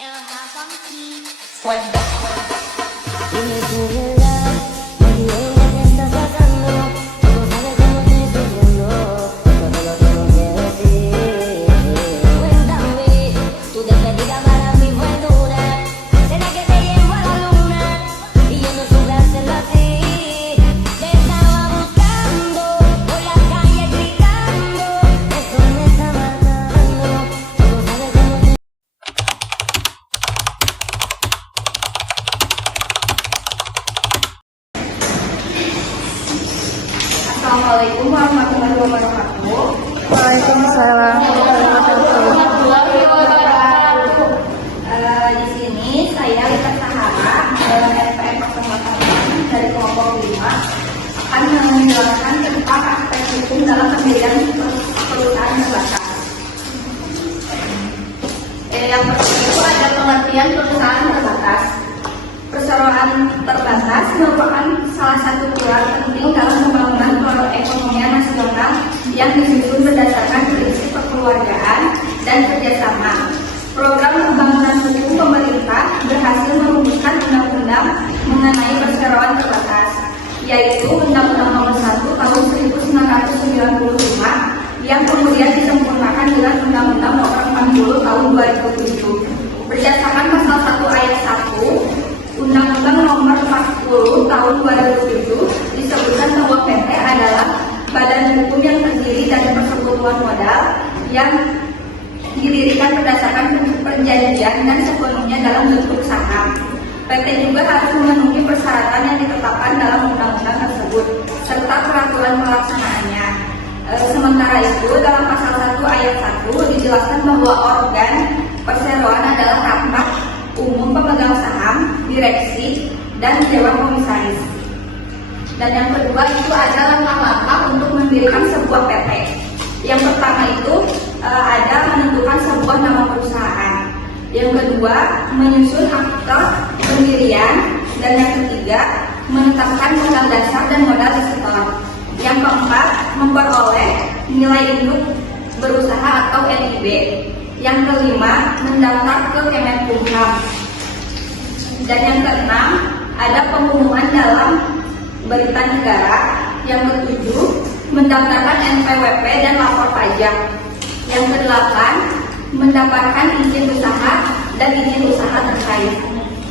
Dime tu verdad, nadie te está sacando. Tú no sabes cómo estoy sufriendo, esto te lo tengo que decir. Cuéntame, tu despedida para mí fue dura. Será que te llevo a la luna y yo no supe hacerlo así. Te estaba buscando por la calle gritando, esto me está matando. Tú no sabes cómo estoy. Assalamualaikum warahmatullahi wabarakatuh. Waalaikumsalam warahmatullahi wabarakatuh. Di sini saya Rita Sahara dalam RPM 08 dari kelompok 5 akan menjelaskan tentang aspek hukum dalam pendirian perusahaan terbatas. Yang pertama itu ada pengertian perusahaan terbatas. Perseroan terbatas merupakan salah satu pilar penting dalam pembangunan perekonomian nasional yang disusun berdasarkan prinsip kekeluargaan dan kerjasama. Program pembangunan hukum pemerintah berhasil merumuskan undang-undang mengenai perseroan terbatas, yaitu Undang-Undang Nomor 1 Tahun 1995 yang kemudian disempurnakan dengan Undang-Undang Nomor 60 Tahun 2007. Berdasarkan pasal 1 ayat 1 Undang-Undang Nomor 40 Tahun 2007 disebutkan bahwa PT adalah badan hukum yang terdiri dari persekutuan modal yang didirikan berdasarkan perjanjian dan sepenuhnya dalam bentuk saham. PT juga harus memenuhi persyaratan yang ditetapkan dalam undang-undang tersebut serta peraturan pelaksanaannya. Sementara itu dalam pasal 1 ayat 1 dijelaskan bahwa organ perseroan adalah rapat umum pemegang saham, direksi, dan dewan komisaris. Dan yang kedua itu ada langkah-langkah untuk mendirikan sebuah PT. Yang pertama itu ada menentukan sebuah nama perusahaan. Yang kedua menyusun akte pendirian, dan yang ketiga menetapkan modal dasar dan modal setor. Yang keempat memperoleh nilai induk berusaha atau NIB. Yang kelima, mendaftar ke Kemenkumham. Dan yang keenam, ada pengumuman dalam berita negara. Yang ketujuh, mendaftarkan NPWP dan lapor pajak. Yang kedelapan, mendapatkan izin usaha dan izin usaha terkait.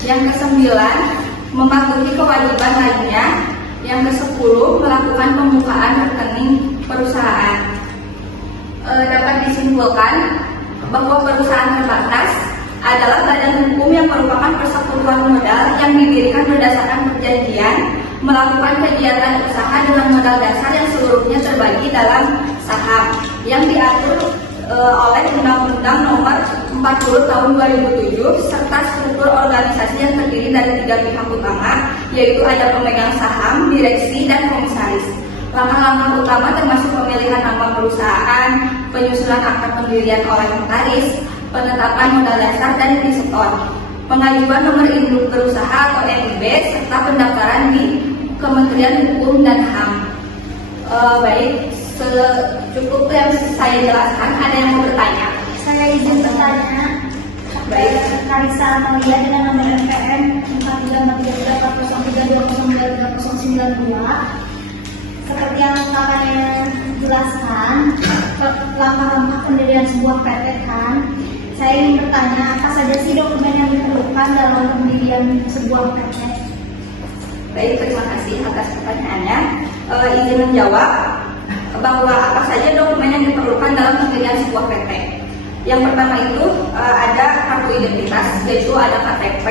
Yang kesembilan, mematuhi kewajiban lainnya. Yang kesepuluh, melakukan pembukaan rekening perusahaan. Dapat disimpulkan bahwa perusahaan terbatas adalah badan hukum yang merupakan persekutuan modal yang didirikan berdasarkan perjanjian, melakukan kegiatan usaha dengan modal dasar yang seluruhnya terbagi dalam saham yang diatur oleh Undang-Undang Nomor 40 Tahun 2007 serta struktur organisasi yang terdiri dari 3 pihak utama, yaitu ada pemegang saham, direksi, dan komisaris. Langkah-langkah utama termasuk pemilihan nama perusahaan, penyusunan akta pendirian oleh notaris, penetapan modal dasar dan disetor, pengajuan nomor induk berusaha atau NIB, serta pendaftaran di Kementerian Hukum dan HAM. Baik, cukup yang saya jelaskan. Ada yang mau bertanya? Saya izin bertanya. Baik. Karisa Amalia dengan nomor MPM 434320930992. Seperti yang kakaknya jelaskan, langkah-langkah pendirian sebuah PT kan. Saya ingin bertanya, apa saja sih dokumen yang diperlukan dalam pendirian sebuah PT? Baik, terima kasih atas pertanyaannya. Izin menjawab bahwa apa saja dokumen yang diperlukan dalam pendirian sebuah PT. Yang pertama itu ada kartu identitas, yaitu ada KTP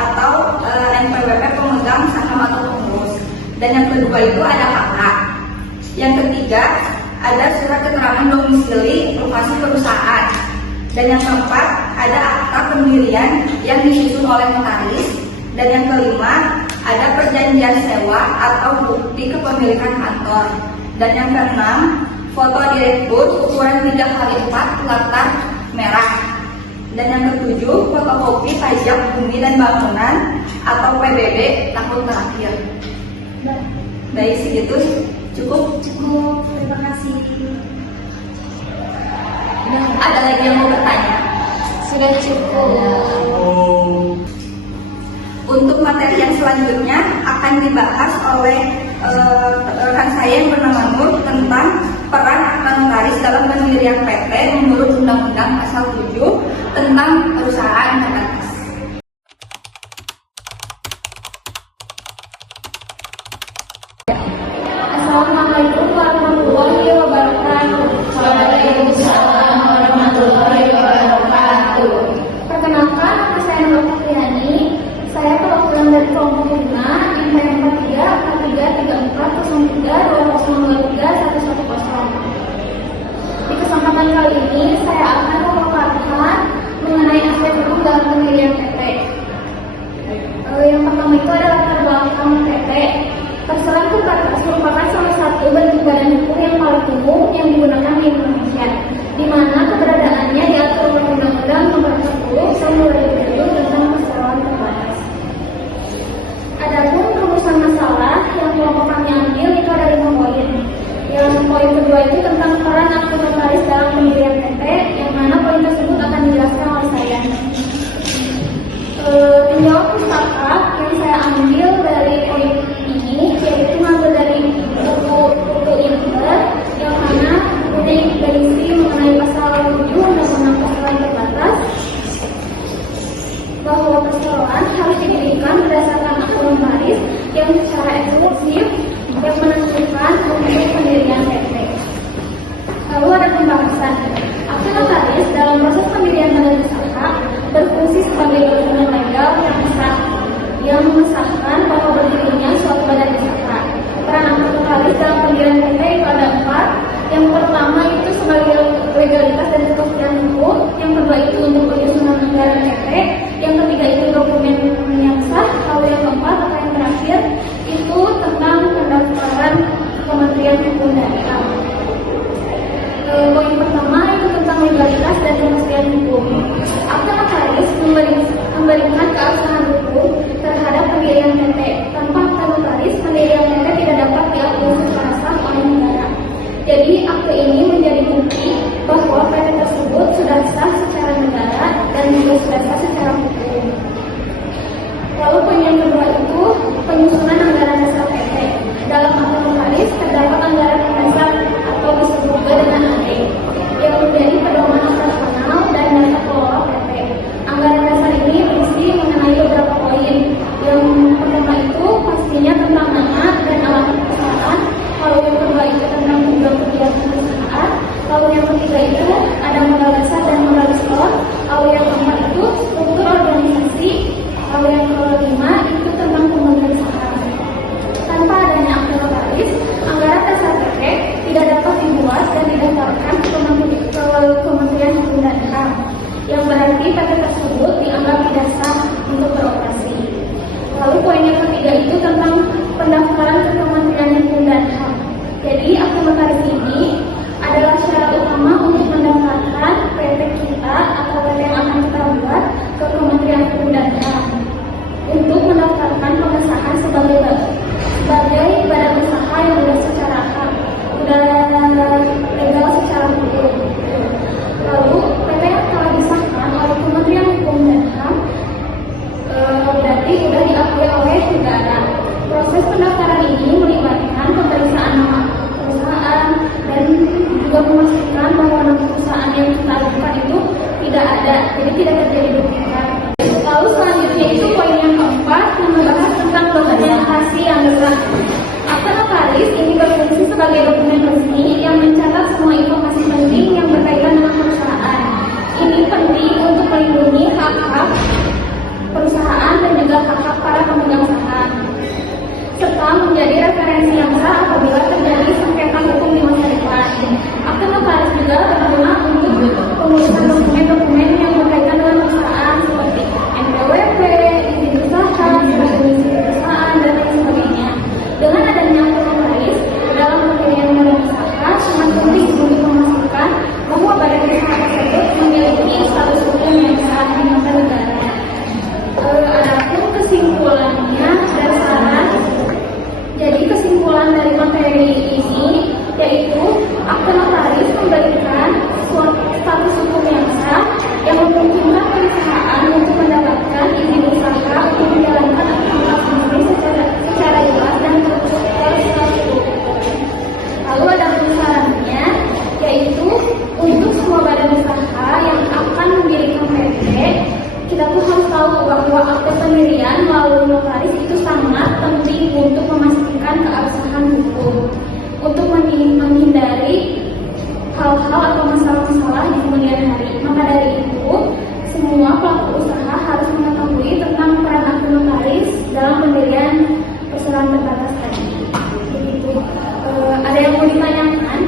atau NPWP pemegang saham atau pengurus. Dan yang kedua itu ada KK. Yang ketiga ada surat keterangan domisili lokasi perusahaan. Dan yang keempat ada akta pendirian yang disusun oleh notaris. Dan yang kelima ada perjanjian sewa atau bukti kepemilikan kantor. Dan yang keenam foto direktur ukuran 3x4 latar merah. Dan yang ketujuh fotokopi pajak bumi dan bangunan atau PBB tahun terakhir. Baik, segitu cukup. Terima kasih. Ada lagi yang mau bertanya? Sudah cukup. Untuk materi yang selanjutnya akan dibahas oleh rekan saya yang bernama Nur tentang peran notaris dalam pendirian PT menurut Undang-Undang Pasal 7 tentang perusahaan terbatas. Assalamualaikum warahmatullahi wabarakatuh. Waalaikumsalam warahmatullahi wabarakatuh. Perkenalkan, nama saya Nur Fitriani. Saya perwakilan dari kelompok 5 MPM 43 34 03 2023 1110. Di kesempatan kali ini saya akan memaparkan mengenai aspek hukum dalam pendirian PT. Yang pertama itu adalah latar belakang PT. Perseroan terbatas merupakan salah satu bentuk badan hukum yang paling umum yang digunakan di Indonesia, di mana keberadaannya diatur oleh Undang-Undang Nomor 10 Tahun 2007 tentang perseroan terbatas. Adapun rumusan masalah yang kelompok kami ambil itu ada 5 poin. Yang poin kedua itu tentang peran akte notaris dalam pendirian PT, yang mana poin tersebut akan dijelaskan oleh saya. Menjawab pustaka yang saya ambil dari poin ini yaitu mengambil dari buku Inter, yang mana bukunya berisi mengenai pasal 7 Undang-Undang Perseroan Terbatas, bahwa perseroan harus didirikan berdasarkan akte notaris yang secara eksklusif yang menentukan untuk pendirian PT. Lalu ada pembahasan. Akte notaris dalam proses pendirian badan usaha berfungsi sebagai dokumen legal yang mengesahkan bahwa berdirinya suatu badan usaha. Peran akte notaris dalam pendirian PT itu ada 4. Yang pertama itu sebagai legalitas dan kepastian hukum. Yang kedua itu untuk penyusunan anggaran PT. Yang ketiga itu dokumen yang sah. Lalu yang keempat atau yang terakhir itu tentang pendaftaran Kementerian Hukum dan HAM. Poin pertama itu tentang legalitas dan kepastian hukum. Akte notaris memberikan keabsahan hukum terhadap pendirian PT. Tanpa akte notaris, pendirian PT tidak dapat diakui secara sah oleh negara. Jadi akte ini menjadi bukti bahwa PT tersebut sudah sah secara negara dan juga sudah sah secara hukum. Lalu poin yang kedua itu penyusunan anggaran dasar PT. Dalam akte notaris terdapat anggaran dasar atau disebut juga dengan AD yang menjadi pedoman operasional dan data kelola PT. Anggaran dasar ini berisi mengenai beberapa poin. Yang pertama itu pastinya tentang nama dan alamat perusahaan. Lalu yang kedua itu tentang tujuan kegiatan perusahaan. Lalu yang ketiga itu ada modal dasar dan modal skor. Lalu yang keempat itu struktur organisasi. Lalu yang kelima itu tentang pemegang saham. Tanpa adanya akte notaris, anggaran dasar PT tidak dapat dibuat dan didaftarkan ke Kementerian Hukum dan HAM, yang berarti PT tersebut dianggap tidak sah untuk beroperasi. Lalu poin yang ketiga itu tentang pendaftaran ke Kementerian Hukum dan HAM. Jadi akte notaris ini adalah syarat utama untuk mendaftarkan PT kita atau PT yang akan kita buat ke Kementerian Hukum dan HAM untuk mendaftarkan pengesahan sebagai badan usaha yang sudah secara hak, sudah legal secara hukum. Lalu PT yang telah disahkan oleh Kementerian Hukum dan HAM berarti sudah diakui oleh negara. Proses pendaftaran ini melibatkan pemeriksaan nama perusahaan, pendirian melalui notaris itu sangat penting untuk memastikan keabsahan hukum, untuk menghindari hal-hal atau masalah-masalah di kemudian hari. Maka dari itu, semua pelaku usaha harus mengetahui tentang peran akte notaris dalam pendirian perseroan terbatas tadi. Begitu. Ada yang mau ditanyakan?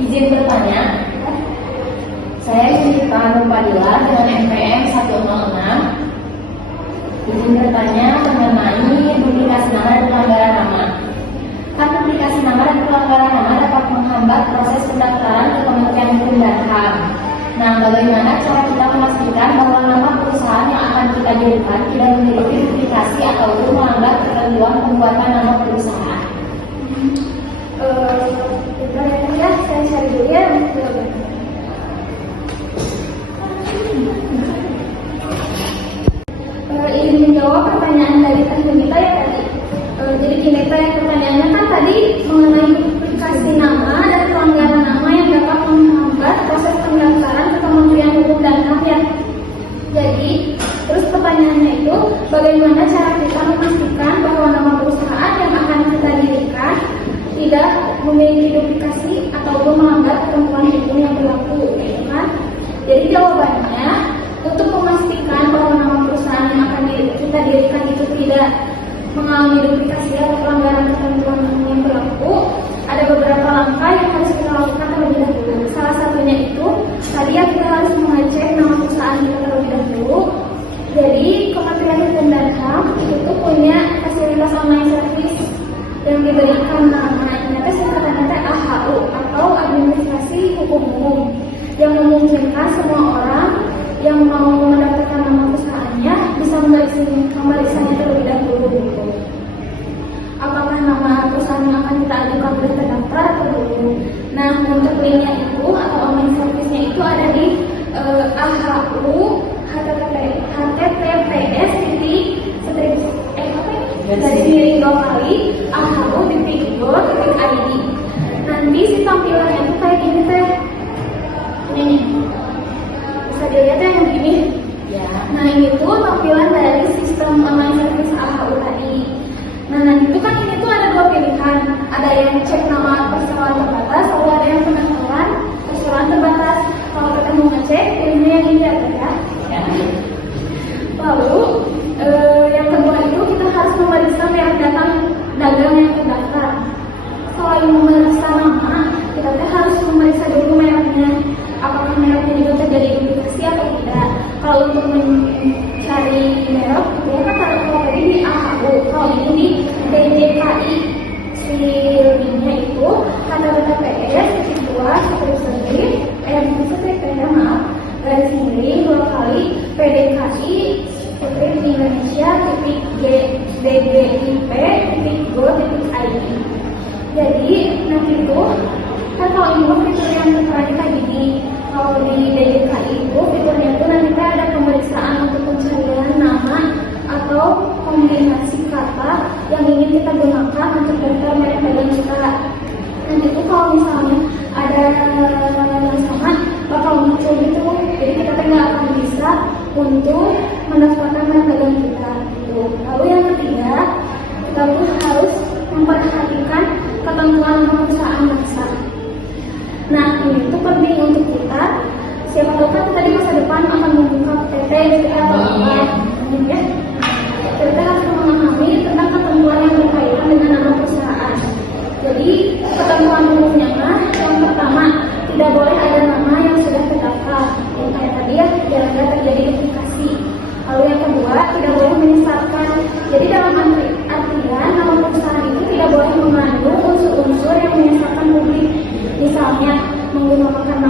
Izin bertanya, saya Yunita Nurpadila dengan NPM 106. Izin bertanya mengenai duplikasi nama dan pelanggaran nama. Hak duplikasi nama dan pelanggaran nama dapat menghambat proses pendaftaran ke Kementerian Hukum dan HAM. Nah, bagaimana cara kita memastikan bahwa nama perusahaan yang akan kita dirikan tidak memiliki duplikasi ataupun melanggar ketentuan pembuatan nama perusahaan? Bentar ya, saya cari dulu ya. Ingin menjawab pertanyaan dari Teh Yunita ya tadi. Jadi gini Teh, pertanyaannya kan tadi mengenai duplikasi nama dan pelanggaran nama yang dapat menghambat proses pendaftaran ke Kementerian Hukum dan HAM ya. Jadi, terus pertanyaannya itu bagaimana cara kita memastikan bahwa nama perusahaan yang akan kita dirikan tidak memiliki duplikasi ataupun melanggar ketentuan hukum yang berlaku, gitu kan? Jadi jawabannya, untuk memastikan bahwa nama perusahaan yang akan kita dirikan itu tidak mengalami duplikasi atau pelanggaran ketentuan hukum yang berlaku, ada beberapa langkah yang harus kita lakukan terlebih dahulu. Salah satunya itu, tadi ya kita harus mengecek nama perusahaan kita terlebih dahulu. Jadi Kementerian Hukum dan HAM itu punya fasilitas online service yang diberikan namanya singkatannya AHU atau Administrasi Hukum Umum, yang memungkinkan semua orang yang mau mendapatkan nama perusahaannya bisa memeriksaannya terlebih dahulu. Apakah nama perusahaan yang akan kita ajukan sudah terdaftar atau belum? Nah, untuk linknya itu atau online service-nya itu ada di AHU https://ahau.go.id. Nanti si tampilannya itu kayak gini Teh. Ini nih. Bisa dilihat yang begini. Ya. Nah, ini tuh tampilan dari sistem online service AHU tadi. Nah, nanti itu kan ini tuh ada dua pilihan. Ada yang cek nama perseroan terbatas, lalu ada yang pendaftaran perseroan terbatas. Kalau kita mau ngecek, pilihnya yang ini aja ya. Lalu yang kedua itu kita harus memeriksa merek dagang yang terdaftar. Selain memeriksa nama, kita harus memeriksa dulu mereknya. Apakah mereknya juga terjadi duplikasi atau tidak. Kalau untuk mencari merek, ya kan kalau tadi di AHU, kalau ini di DJKI. Si linknya itu garis miring 2 kali PDKI Indonesia.ggip.go.id. Jadi nanti itu kan kalau ini fitur yang terakhir kayak gini. Kalau di DJKI itu fiturnya itu nanti ada pemeriksaan untuk pencarian nama atau kombinasi kata yang ingin kita gunakan untuk daftar merek dagang kita. Nanti itu kalau misalnya ada sama bakal muncul gitu, jadi kita nggak akan bisa untuk mendaftarkan merek dagang kita. Gitu. Lalu yang ketiga, kita pun harus memperhatikan ketentuan perusahaan dasar. Nah, ini itu penting untuk kita. Siapa tahu kan kita di masa depan akan membuka PT atau apa, ya. Kita harus memahami tentang ketentuan yang berkaitan dengan nama perusahaan. Jadi ketentuan umumnya yang pertama, tidak boleh ada nama yang sudah terdaftar. Yang kayak tadi ya, jangan terjadi duplikasi. Lalu yang kedua, tidak boleh menyesatkan. Jadi dalam artian nama perusahaan itu tidak boleh mengandung unsur-unsur yang menyesatkan publik. Misalnya menggunakan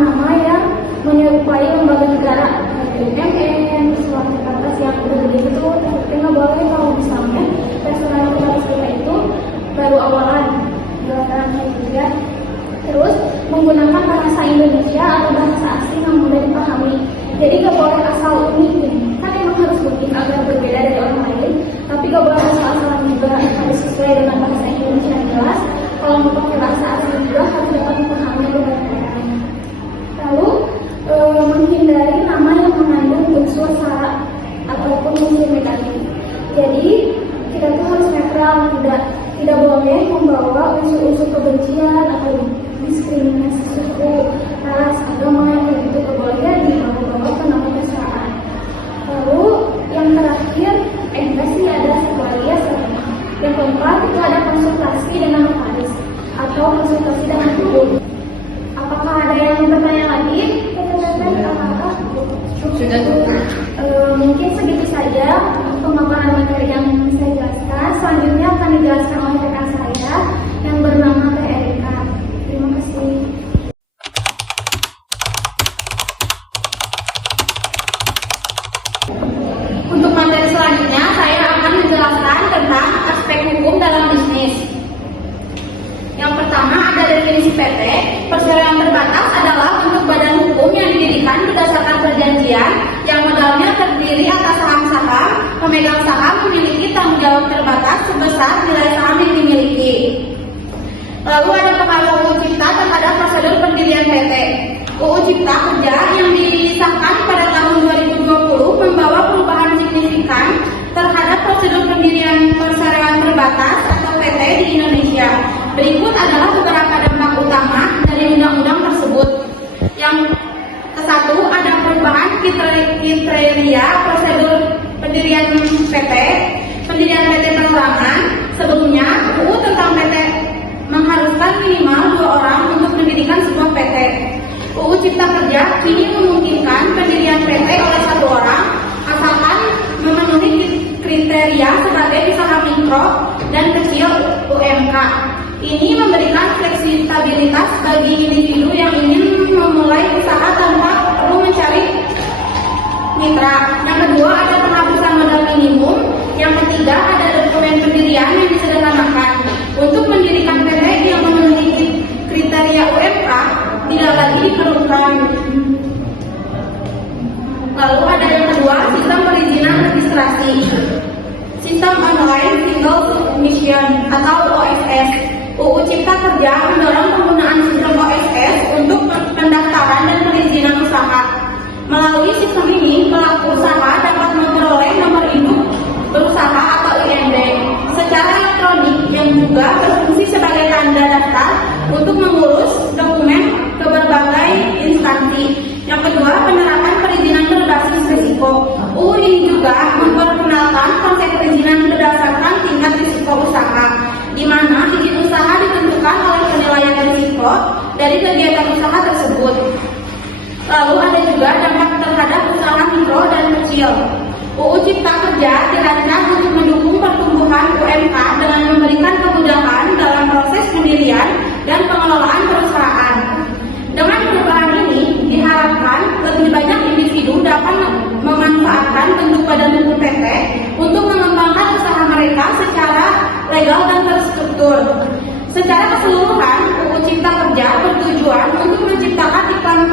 nama yang menyerupai lembaga negara, BUMN, surat terbatas yang begitu itu nggak boleh. Kalau misalnya personal kita itu baru awalan kayak juga. Terus menggunakan bahasa Indonesia atau bahasa asing yang mudah dipahami. Jadi nggak boleh asal unik, kan emang harus unik agar berbeda dari orang lain. Tapi nggak boleh asal-asalan juga, harus sesuai dengan bahasa Indonesia yang jelas. Kalau mau pakai bahasa asing juga harus dapat dipahami oleh mereka. yang bertanya lagi? Sudah cukup. Mungkin segitu saja pemaparan materi yang saya jelaskan. Selanjutnya akan dijelaskan oleh rekan saya yang bernama Teh Erika. Terima kasih. Untuk materi selanjutnya, saya akan menjelaskan tentang aspek hukum dalam bisnis. Yang pertama ada definisi PT. Perseroan terbatas adalah bentuk badan hukum yang didirikan berdasarkan perjanjian yang modalnya terdiri atas saham-saham. Pemegang saham memiliki tanggung jawab terbatas sebesar nilai saham yang dimiliki. Lalu ada pengaruh UU Cipta terhadap prosedur pendirian PT. UU Cipta Kerja yang disahkan pada tahun 2020 membawa perubahan signifikan terhadap prosedur pendirian perseroan terbatas atau PT di Indonesia. Berikut adalah beberapa dampak utama dari undang-undang tersebut. Yang ke-1 ada perubahan kriteria prosedur pendirian PT. Pendirian PT perorangan. Sebelumnya UU tentang PT mengharuskan minimal 2 orang untuk mendirikan sebuah PT. UU Cipta Kerja kini memungkinkan pendirian PT oleh 1 orang asalkan memenuhi kriteria sebagai usaha mikro dan kecil UMK. Ini memberikan fleksibilitas bagi individu yang ingin memulai usaha tanpa perlu mencari mitra. Yang kedua ada penghapusan modal minimum. Yang ketiga ada dokumen pendirian yang disederhanakan. Untuk mendirikan PT yang memenuhi kriteria UMK tidak lagi diperlukan. Lalu ada yang kedua, sistem perizinan administrasi. Sistem online single submission atau OSS. UU Cipta Kerja mendorong penggunaan sistem OSS untuk pendaftaran dan perizinan usaha. Melalui sistem ini, pelaku usaha dapat memperoleh nomor induk berusaha atau IND secara elektronik yang juga berfungsi sebagai tanda daftar untuk mengurus dokumen ke berbagai instansi. Yang kedua, penerapan perizinan berbasis risiko. UU ini juga memperkenalkan konsep perizinan berdasarkan tingkat risiko usaha, di mana izin usaha ditentukan oleh penilaian risiko dari kegiatan usaha tersebut. Lalu ada juga dampak terhadap usaha mikro dan kecil. UU Cipta Kerja dihadirkan untuk mendukung pertumbuhan UMK dengan memberikan kemudahan dalam proses pendirian dan pengelolaan perusahaan. Dengan perubahan ini diharapkan lebih banyak individu dapat memanfaatkan bentuk badan hukum PT untuk mengembangkan usaha mereka secara legal dan terstruktur. Secara keseluruhan, UU Cipta Kerja bertujuan untuk menciptakan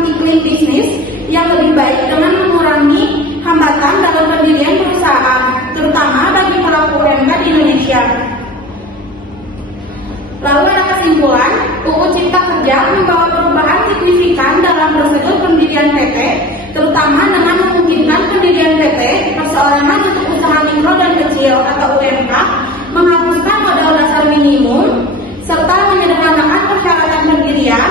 iklim bisnis yang lebih baik dengan mengurangi hambatan dalam pendirian perusahaan, terutama bagi pelaku UMK di Indonesia. Lalu ada kesimpulan, UU Cipta Kerja membawa perubahan signifikan dalam prosedur pendirian PT, terutama dengan memungkinkan pendirian PT perseorangan untuk usaha mikro dan kecil atau UMK, menghapuskan modal dasar minimum, serta menyederhanakan persyaratan pendirian.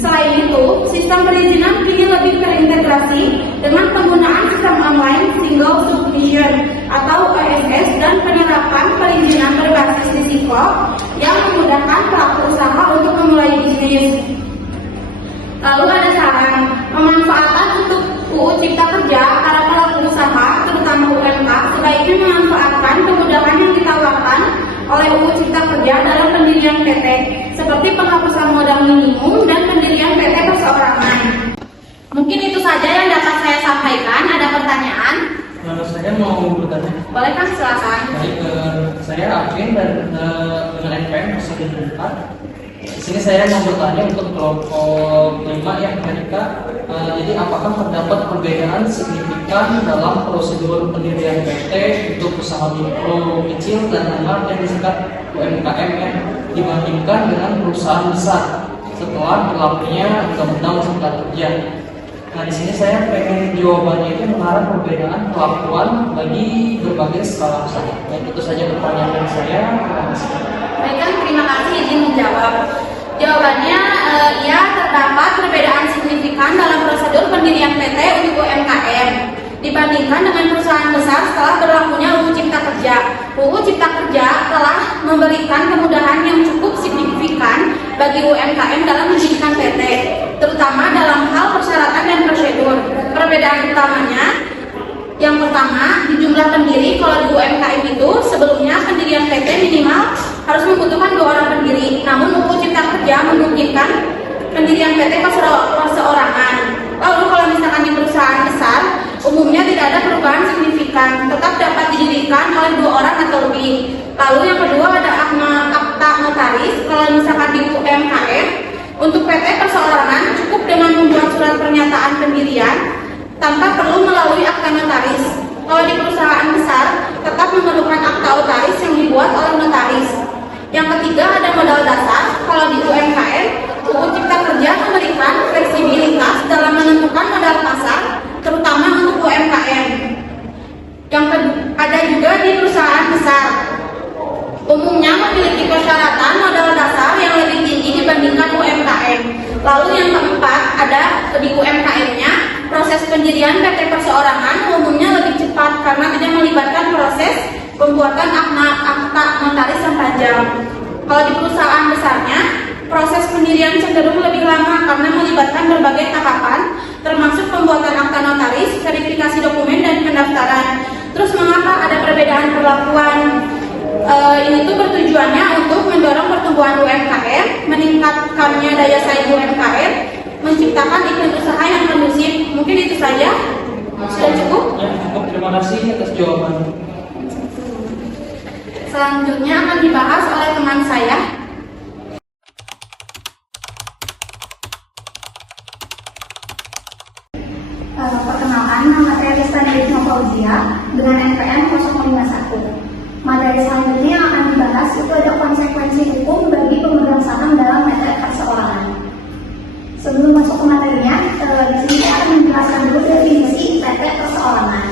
Selain itu, sistem perizinan kini lebih terintegrasi dengan penggunaan sistem online single submission atau OSS dan penerapan perizinan berbasis risiko yang memudahkan pelaku usaha untuk memulai bisnis. Lalu ada saran, pemanfaatan untuk UU Cipta Kerja para pelaku usaha, terutama UMK, sebaiknya memanfaatkan kemudahan yang ditawarkan oleh UU Cipta Kerja dalam pendirian PT, seperti penghapusan modal minimum dan pendirian PT perseorangan. Mungkin itu saja yang dapat saya sampaikan. Ada pertanyaan? Saya mau bertanya. Boleh Kang, silakan. Baik, saya Alvin dan dengan NPM Prosedur Terdekat. Di sini saya mau bertanya untuk kelompok 5 ya, Erika. Jadi apakah terdapat perbedaan signifikan dalam prosedur pendirian PT untuk usaha mikro, kecil dan menengah yang disingkat UMKM ya, dibandingkan dengan perusahaan besar setelah berlakunya Undang-Undang Cipta Kerja? Nah, di sini saya pengen jawabannya itu mengarah perbedaan perlakuan bagi berbagai skala usaha. Dan itu saja pertanyaan dari saya. Terima kasih. Baik Kang, terima kasih izin menjawab. Jawabannya, ya terdapat perbedaan signifikan dalam prosedur pendirian PT untuk UMKM dibandingkan dengan perusahaan besar setelah berlakunya UU Cipta Kerja. UU Cipta Kerja telah memberikan kemudahan yang cukup signifikan bagi UMKM dalam mendirikan PT, terutama dalam hal persyaratan dan prosedur. Perbedaan utamanya, yang pertama, di jumlah pendiri. Kalau di UMKM itu sebelumnya pendirian PT minimal harus membutuhkan 2 orang pendiri. Namun UU Cipta Kerja memungkinkan pendirian PT perseorangan. Lalu kalau misalkan di perusahaan besar, umumnya tidak ada perubahan signifikan, tetap dapat didirikan oleh 2 orang atau lebih. Lalu yang kedua ada akta notaris. Kalau misalkan di UMKM, untuk PT perseorangan cukup dengan membuat surat pernyataan pendirian tanpa perlu melalui akta notaris. Kalau di perusahaan besar, tetap memerlukan akta notaris yang dibuat oleh notaris. Yang ketiga ada modal dasar. Kalau di UMKM, UU Cipta Kerja memberikan fleksibilitas dalam menentukan modal pasar, terutama untuk UMKM. Yang ada juga di perusahaan besar, umumnya memiliki persyaratan modal dasar yang lebih tinggi dibandingkan UMKM. Lalu yang keempat ada di UMKM-nya, proses pendirian PT perseorangan umumnya lebih cepat karena tidak melibatkan proses pembuatan akta notaris yang panjang. Kalau di perusahaan besarnya, proses pendirian cenderung lebih lama karena melibatkan berbagai tahapan, termasuk pembuatan akta notaris, verifikasi dokumen, dan pendaftaran. Terus mengapa ada perbedaan perlakuan? Ini tuh bertujuannya untuk mendorong pertumbuhan UMKM, meningkatkannya daya saing UMKM, menciptakan iklim usaha yang kondusif. Mungkin itu saja. Sudah cukup? Ya, cukup. Terima kasih atas jawaban. Selanjutnya akan dibahas oleh teman saya. Perkenalkan, nama saya Destani Rizma Fauzia dengan NPM 051. Materi selanjutnya yang akan dibahas itu ada konsekuensi hukum bagi pemegang saham dalam PT perseorangan. Sebelum masuk ke materinya, di sini saya akan menjelaskan dulu definisi PT perseorangan.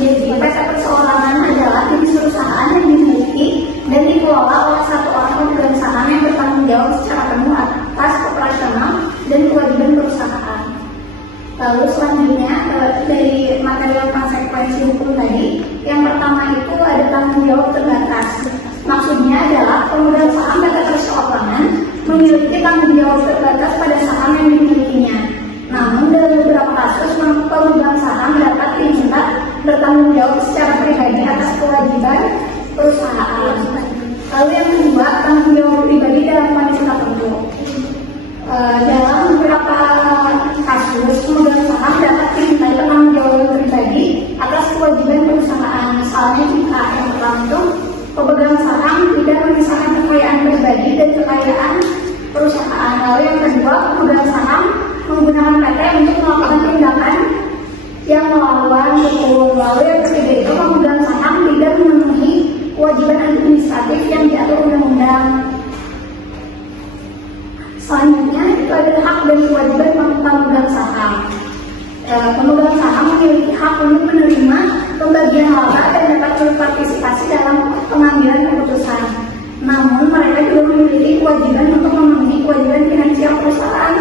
Jadi PT perseorangan adalah jenis perusahaan yang dimiliki dan dikelola oleh satu orang pemegang saham yang bertanggung jawab secara penuh atas operasional dan kewajiban perusahaan. Lalu selanjutnya dari materi konsekuensi hukum tadi, yang pertama itu ada tanggung jawab terbatas. Maksudnya adalah pemegang saham PT perseorangan memiliki tanggung jawab terbatas pada saham yang dimilikinya. Namun dalam beberapa kasus pemegang saham dapat diminta bertanggung jawab secara pribadi atas kewajiban perusahaan. Lalu yang kedua, tanggung jawab pribadi dalam kondisi tertentu. Dalam beberapa kasus pemegang saham dapat dimintai tanggung jawab pribadi atas kewajiban perusahaan. Misalnya jika yang pertama itu pemegang saham tidak memisahkan kekayaan pribadi dan kekayaan perusahaan. Lalu yang kedua, pemegang saham menggunakan PT untuk melakukan tindakan yang melawan hukum. Lalu yang ketiga itu pemegang saham tidak memenuhi kewajiban administratif yang diatur undang-undang. Selanjutnya itu adalah hak dan kewajiban pemegang saham. Pemegang saham memiliki hak untuk menerima pembagian laba dan dapat berpartisipasi dalam pengambilan keputusan. Namun mereka juga memiliki kewajiban untuk memenuhi kewajiban finansial perusahaan.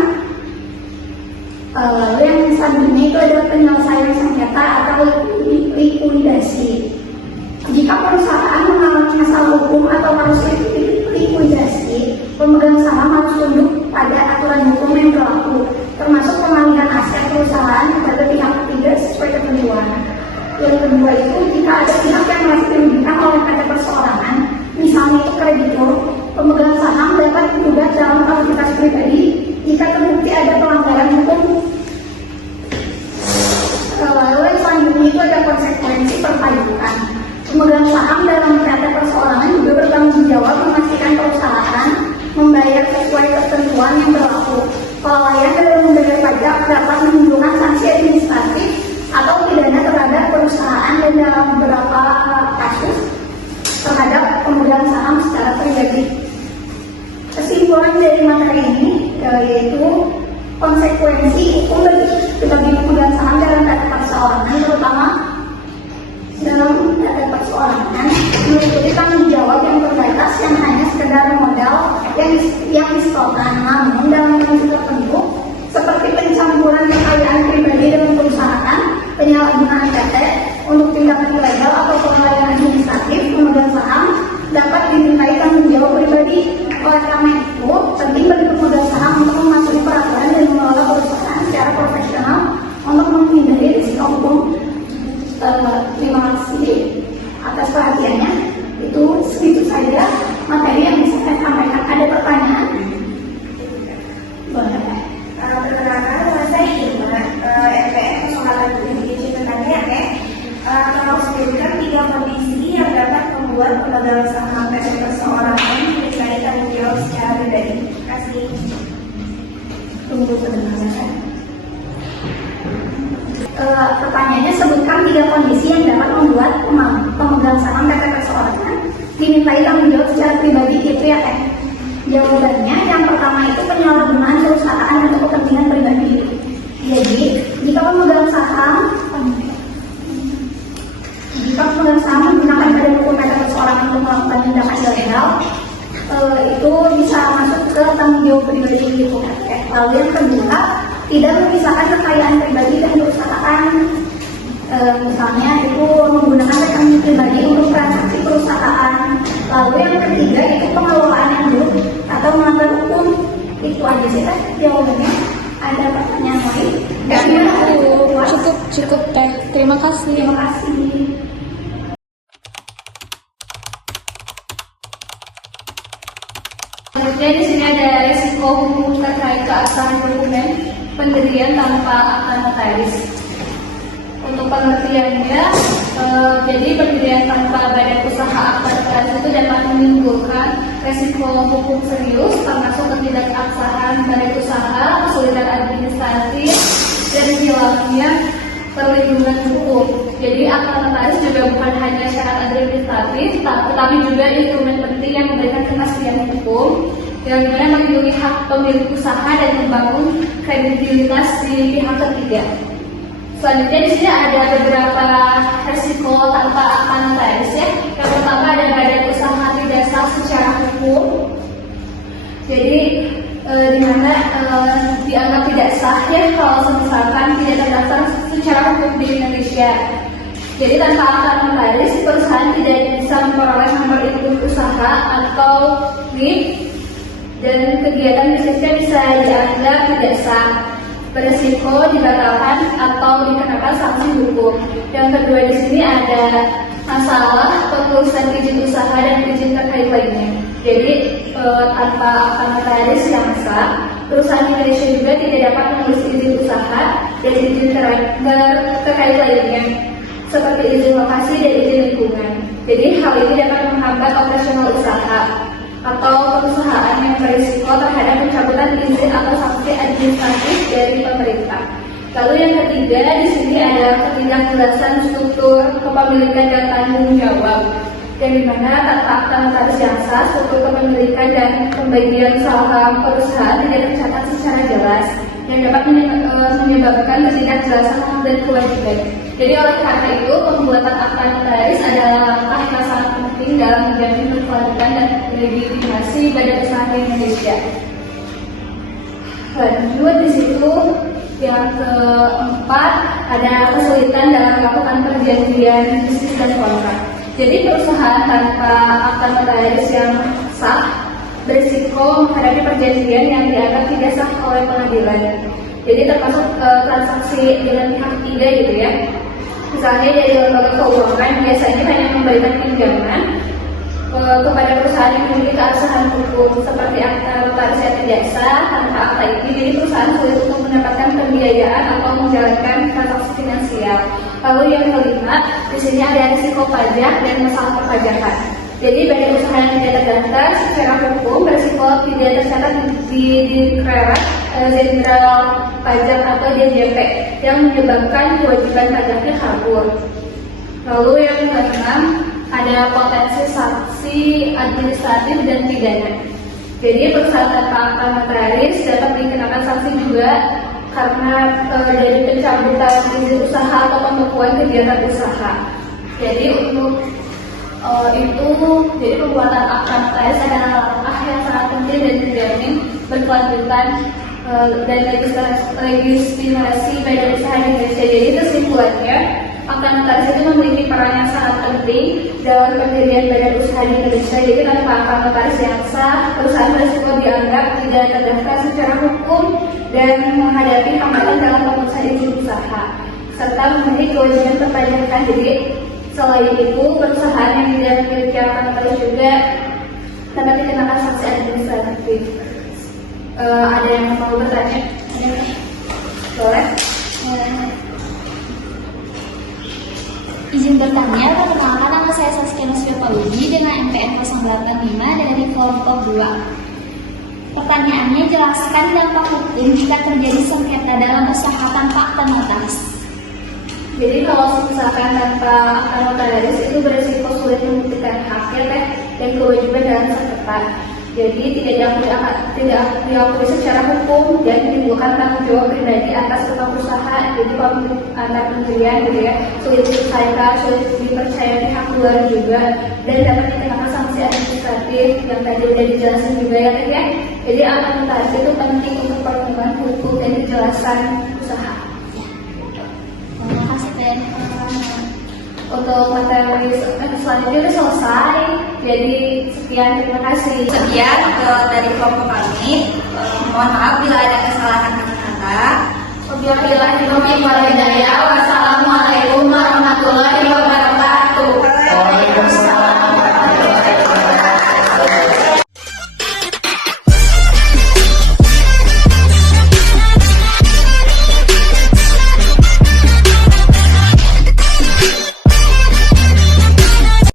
Lalu yang selanjutnya itu adalah penyelesaian sengketa atau likuidasi. Jika perusahaan mengalami masalah hukum atau harus likuidasi, pemegang saham harus tunduk pada aturan hukum yang berlaku, termasuk pengalihan aset perusahaan kepada pihak ketiga sesuai ketentuan. Yang kedua itu, jika ada pihak yang merasa dirugikan oleh PT perseorangan, misalnya itu kreditur, pemegang saham dapat digugat dalam kapasitas pribadi jika terbukti ada pelanggaran hukum. Lalu yang selanjutnya itu ada konsekuensi perpajakan. Pemegang saham dalam PT perseorangan juga bertanggung jawab memastikan perusahaan membayar sesuai ketentuan yang berlaku. Kelalaian dalam membayar pajak dapat menimbulkan sanksi administratif atau pidana terhadap perusahaan dan dalam beberapa kasus terhadap pemegang saham secara pribadi. Kesimpulan dari materi ini yaitu konsekuensi hukum bagi pemegang saham dalam PT perseorangan, terutama dalam PT perseorangan, meliputi tanggung jawab yang terbatas yang hanya sekedar modal yang disetorkan. Namun dalam kondisi tertentu seperti pencampuran kekayaan pribadi dengan perusahaan, penyalahgunaan PT untuk tindakan ilegal atau kelalaian administratif, pemegang saham dapat dimintai tanggung jawab pribadi. Oleh karena itu penting kondisi yang dapat membuat pemegang saham PT perseorangan dimintai tanggung jawab secara pribadi. Terima kasih. Tunggu pendengaran. Pertanyaannya, sebutkan 3 kondisi yang dapat membuat pemegang saham PT perseorangan dimintai tanggung jawab secara pribadi, gitu ya Teh? Jawabannya, yang pertama itu penyalahgunaan perusahaan untuk kepentingan pribadi. Jadi, jika pemegang saham menggunakan badan hukum PT perseorangan untuk melakukan tindakan ilegal, itu bisa masuk ke tanggung jawab pribadi gitu kan. Lalu yang kedua, tidak memisahkan kekayaan pribadi dan perusahaan. Misalnya itu menggunakan rekening pribadi untuk transaksi perusahaan. Lalu yang ketiga itu pengelolaan yang buruk atau melanggar hukum. Itu aja sih Teh jawabannya. Ada pertanyaan lain? Cukup Teh. Terima kasih. Terima kasih. Selanjutnya di sini ada resiko hukum terkait keabsahan dokumen pendirian tanpa akta notaris. Untuk pengertiannya, jadi pendirian tanpa badan usaha akta notaris itu dapat menimbulkan resiko hukum serius, termasuk ketidakabsahan badan usaha, kesulitan administratif, dan hilangnya perlindungan hukum. Jadi akta notaris juga bukan hanya syarat administratif, tetapi juga instrumen penting yang memberikan kepastian hukum yang melindungi hak pemilik usaha dan membangun kredibilitas di pihak ketiga. Selanjutnya di sini ada beberapa resiko tanpa akta notaris ya. Yang pertama ada badan usaha tidak sah secara hukum. Jadi di mana dianggap tidak sah ya kalau misalkan tidak terdaftar secara hukum di Indonesia. Jadi tanpa akta notaris perusahaan tidak bisa memperoleh nomor induk usaha atau NIP dan kegiatan bisnisnya bisa dianggap tidak sah, berisiko dibatalkan atau dikenakan sanksi hukum. Yang kedua di sini ada masalah pengurusan izin usaha dan izin terkait lainnya. Jadi tanpa akta notaris yang sah, perusahaan Indonesia juga tidak dapat mengurus izin usaha dan izin terkait lainnya, seperti izin lokasi dan izin lingkungan. Jadi hal ini dapat menghambat operasional usaha atau perusahaan yang berisiko terhadap pencabutan izin atau sanksi administratif dari pemerintah. Lalu yang ketiga di sini ada ketidakjelasan struktur kepemilikan dan tanggung jawab, yang dimana tanpa akta notaris yang sah, struktur kepemilikan dan pembagian saham perusahaan tidak tercatat secara jelas, yang dapat menyebabkan ketidakjelasan hak dan kewajiban. Jadi oleh karena itu pembuatan akta notaris adalah langkah yang sangat penting dalam menjamin berkelanjutan dan legitimasi badan usaha di Indonesia. Lanjut di situ yang keempat ada kesulitan dalam melakukan perjanjian bisnis dan kontrak. Jadi perusahaan tanpa akta notaris yang sah berisiko menghadapi perjanjian yang dianggap tidak sah oleh pengadilan. Jadi termasuk transaksi dengan pihak ketiga gitu ya. Misalnya dari lembaga keuangan biasanya hanya memberikan pinjaman kepada perusahaan yang memiliki keabsahan hukum seperti akta notaris yang tidak sah. Tanpa akta ini, jadi perusahaan sulit untuk mendapatkan pembiayaan atau menjalankan transaksi finansial. Lalu yang kelima, di sini ada risiko pajak dan masalah perpajakan. Jadi badan usaha yang tidak terdaftar secara hukum berisiko tidak tercatat di Direktorat Jenderal Pajak atau DJP yang menyebabkan kewajiban pajaknya kabur. Lalu yang keenam ada potensi sanksi administratif dan pidana. Jadi perusahaan tanpa akta notaris dapat dikenakan sanksi juga karena dari pencabutan izin usaha atau pembekuan kegiatan usaha. Jadi untuk jadi pembuatan akta notaris adalah langkah yang sangat penting dan menjamin berkelanjutan dan legitimasi badan usaha di Indonesia. Jadi kesimpulannya, akta notaris itu memiliki peran yang sangat penting dalam pendirian badan usaha di Indonesia. Jadi tanpa akta notaris yang sah, perusahaan berisiko dianggap tidak terdaftar secara hukum dan menghadapi hambatan dalam pengurusan izin usaha serta memiliki kewajiban perpajakan. Jadi selain itu, perusahaan yang tidak memiliki akta notaris juga dapat dikenakan sanksi administratif. Ada yang mau bertanya? Boleh? Izin bertanya, perkenalkan nama saya Saskia Nusfi Paluji dengan MPN 085 dari kelompok 2. Pertanyaannya, jelaskan dampak hukum jika terjadi sengketa dalam usaha tanpa akta notaris. Jadi kalau misalkan tanpa akta notaris itu beresiko sulit membuktikan hak ya teh dan kewajiban dalam sengketa. Jadi tidak diakui secara hukum dan menimbulkan tanggung jawab pribadi atas utang usaha. Jadi konflik antar kementerian gitu ya, sulit dipercayakan, sulit dipercaya pihak luar juga, dan dapat dikenakan sanksi administratif yang tadi udah dijelasin juga ya teh ya. Jadi akta notaris itu penting untuk perlindungan hukum dan kejelasan usaha. Terima kasih, Teh. Untuk materi selanjutnya sudah selesai. Jadi sekian, terima kasih. Sekian dari kelompok kami. Mohon maaf bila ada kesalahan kata-kata. Wabillahi taufiq wal hidayah.